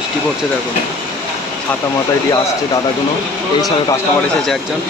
বৃষ্টি পড়ছে দেখো। ছাতা মাথায় দিয়ে আসছে দাদাগুলো। এই সবে কাস্টমার এসেছে একজন।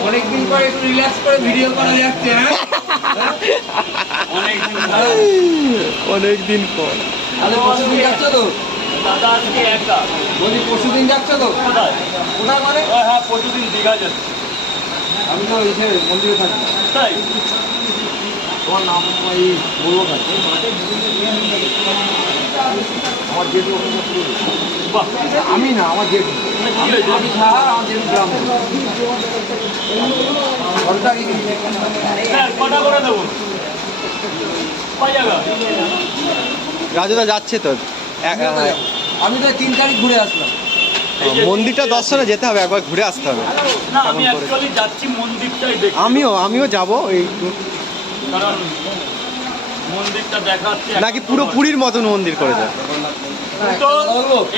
অনেকদিন পরে একটু রিল্যাক্স করে ভিডিও করা যাচ্ছে হ্যাঁ? অনেকদিন পর। তাহলে পরশুদিন যাচ্ছ তো? দাদা আজকে একা। বলি পরশুদিন যাচ্ছ তো? কোথায়? কোথায় মানে? হ্যাঁ প্রতিদিন দীঘা যাচ্ছে। আমি তো এসে মন্দিরে থাকি। তাই? তোমার নাম এই বলব না আমার জেঠু ওখানে পুরো আমি না আমার জেঠু। আমি সাহার আমার জেঠু গ্রাম। সরকারি কটা করে দেবো? রাজুদা যাচ্ছে তো। এ- আমি তো তিন তারিখ ঘুরে আসলাম। মন্দিরটা দর্শনে যেতে হবে একবার ঘুরে আসতে হবে। না আমি অ্যাকচুয়ালি যাচ্ছি মন্দিরটাই দেখি আমিও আমিও যাব এই কারণ মন্দিরটা দেখাচ্ছে নাকি পুরো পুরীর মতন মন্দির করে দেয়?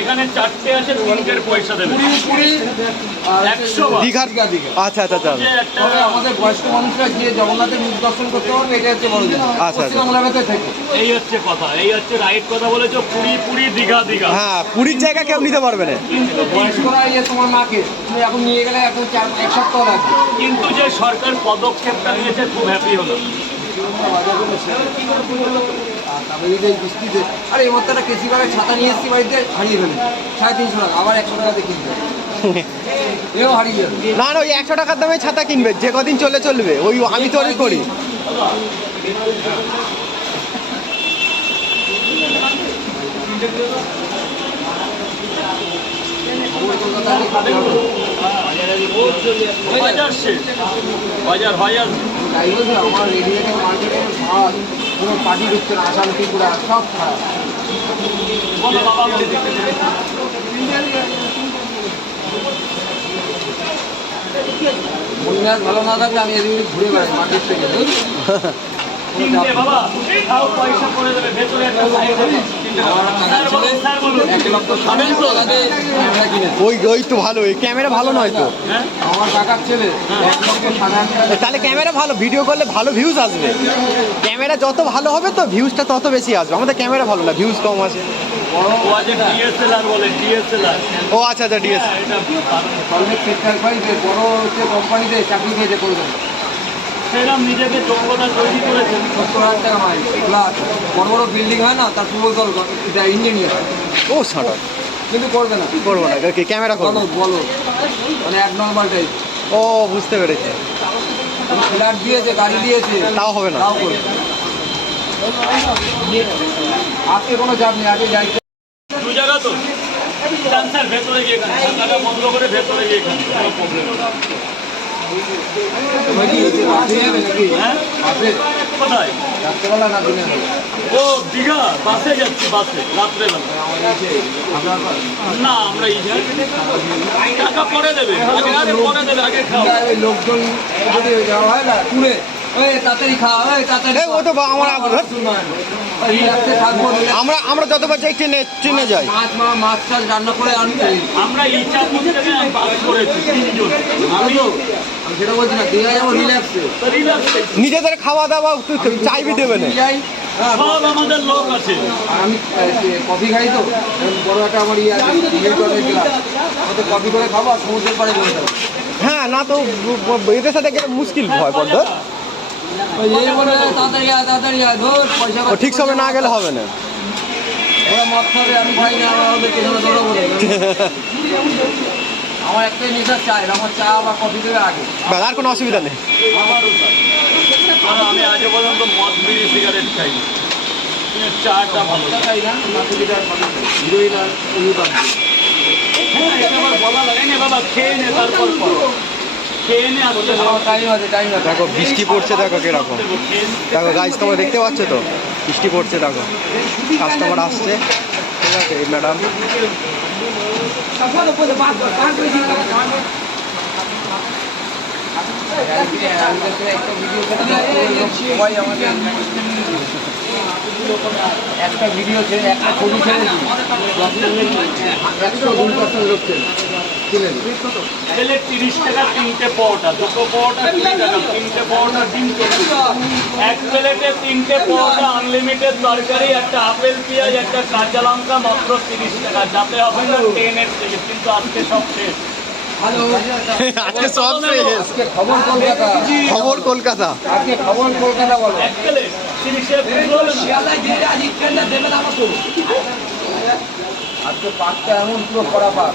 এখানে চারটে আছে তিনটের পয়সা দেবে। দীঘার আচ্ছা আচ্ছা আচ্ছা। আমাদের বয়স্ক মানুষরা গিয়ে জগন্নাথের মুখ দর্শন করতে পারবে এটা হচ্ছে বড় আচ্ছা, আচ্ছা। এই হচ্ছে কথা এই হচ্ছে রাইট কথা বলেছ পুরী পুরী দীঘা দীঘা। হ্যাঁ পুরীর জায়গা কেউ নিতে পারবে না। কিন্তু বয়স্করা এই তোমার মাকে তুমি এখন নিয়ে গেলে এখন এক সপ্তাহ লাগবে। কিন্তু যে সরকার পদক্ষেপটা নিয়েছে খুব হ্যাপি হলো। আর তারপরে এই যে এই বৃষ্টিতে আরে এবার তো একটা কেসি বাগের ছাতা নিয়ে এসেছি বাড়িতে হারিয়ে ফেলে। সাড়ে তিনশো টাকা আবার একশো টাকাতে কিনতে এও হারিয়ে যাবে। না না ওই একশো টাকার দামে ছাতা কিনবে যে কদিন চলে চলবে ওই আমি তো করি। বাজার শেষ। বাজার বাজার তাই বলছে আমার রেডিয়েটার মার্কেটে ভাত কোনো পার্টি ঢুকছে না আসাম ত্রিপুরা সব খারাপ মন ভালো না থাকলে আমি এদিকে ঘুরে বেড়াই মার্কেট থেকে বাবা পয়সা করে দেবে ভেতরে ওই ওই তো ভালো ওই ক্যামেরা ভালো নয় তো। আমার কাকার ছেলে তাহলে ক্যামেরা ভালো ভিডিও করলে ভালো ভিউজ আসবে। ক্যামেরা যত ভালো হবে তো ভিউজটা তত বেশি আসবে। আমাদের ক্যামেরা ভালো না ভিউজ কম আছে। ও ডিএসএলআর ডিএসএলআর আচ্ছা আচ্ছা ডিএস এটা সল্লেক সেক্টর ফাইভে বড় কোম্পানিতে চাকরি খেয়েছে করবেন সেরকম নিজেকে যোগ্যতা তৈরি করেছেন সত্তর হাজার টাকা মাই প্লাস বড় বড় বিল্ডিং হয় না তার পূর্বতল ইঞ্জিনিয়ার ও সাঁটা কিন্তু করবে না। করব না? ক্যামেরা করব? বলো বলো। মানে এক নর্মাল টাইপ ও বুঝতে পেরেছি। ফ্ল্যাট দিয়েছে গাড়ি দিয়েছে। তাও হবে না। তাও করবে। আজকে কোনো চাপ নেই আগে যাই। দু জায়গা তো। ভেতরে গিয়ে বন্ধ করে ভেতরে গিয়ে কোথায় রাত্রেবেলা না ও দীঘা বাসে যাচ্ছি বাসে রাত্রেবেলা। না আমরা এই টাকা পরে দেবে আগে পরে দেবে আগে খাও। লোকজন যদি যাওয়া হয় না টুরে ওই তাড়াতাড়ি খাওয়া ওই তাড়াতাড়ি এই ও তো বা- আমার আমরা যতবার যাই ট্রেনে ট্রেনে যাই। মাছ টাছ রান্না করে আমরা তিনজন। আমি নিজেদের খাওয়া দাওয়া তুই চাইবি দেবে না। যাই হ্যাঁ। সব আমাদের লোক আছে। আমি কফি খাই তো বড় একটা আমার ইয়ে আছে কফি করে খাব আর সমুদ্রের পাড়ে চলে যাব হ্যাঁ না তো এদের সাথে গেলে মুশকিল হয় ও ঠিক সময় না গেলে হবে না। ওরা মদ খাবে আমি খাই না ধরো বলে। আমার একটাই নেশা চাই আমার চা বা কফি দেবে আগে। ব্যাস, আর কোনো অসুবিধা নেই। আমারও। আর আমি আজ পর্যন্ত মদ বিড়ি সিগারেট খাই চাটা ভালো খাই না হিরোইন আর অনুপাত হ্যাঁ এটা আমার বলা লাগে না বাবা খেয়ে নে তারপর খেয়ে আমার টাইম আছে টাইম আছে। দেখো বৃষ্টি পড়ছে দেখো কীরকম। দেখো গাইজ তোমরা দেখতে পাচ্ছ তো? বৃষ্টি পড়ছে দেখো। কাস্টমার আসছে। ঠিক আছে একটা ভিডিও ছেড়ে একটা ছবি ছেড়েছি একশো দুই পার্সেন্ট লোক ছেড়ে ছিলেন তিরিশ টাকা তিনটে পরোটা দুটো পরোটা কুড়ি টাকা তিনটে পরোটা ডিম চল্লিশ এক প্লেটে তিনটে পরোটা আনলিমিটেড তরকারি একটা আপেল পেঁয়াজ একটা কাঁচা লঙ্কা মাত্র তিরিশ টাকা। যাতে হবে না ট্রেনের থেকে কিন্তু আজকে সব শেষ। আজকে সব শেষ। খবর কলকাতা। খবর কলকাতা। আজকে খবর কলকাতা বলো। এক প্লেট তিরিশে হলো না আজকে পাকটা এমন পুরো কড়া পাক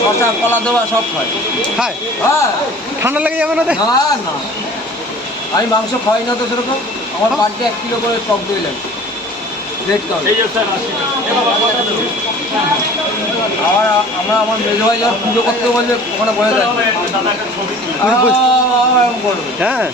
শশা কলা দেওয়া সব খায়। খায়? হ্যাঁ। ঠান্ডা লেগে যাবে না তো? না না। আমি মাংস খাই না তো সেরকম। আমার বাড়িতে এক কিলো করে টক দই লাগে। রেড কাউ এই যে স্যার আসি। এবার কথা দেবো আবার আমরা আমার মেজো ভাই যখন পুজো করতে বলবে ওখানে বলে দেয়। হ্যাঁ।